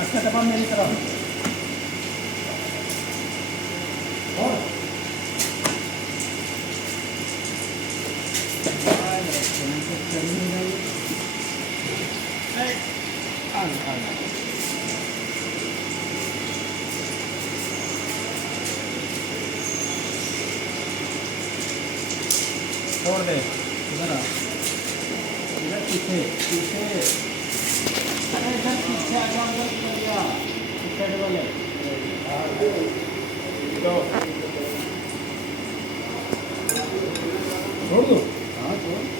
अच्छा दबा मेरी तरफ और छोड़ दे इधर आ इधर पीछे पीछे अरे इधर पीछे आ जाओ उधर कर दिया पीछे वाले तो छोड़ दो हाँ छोड़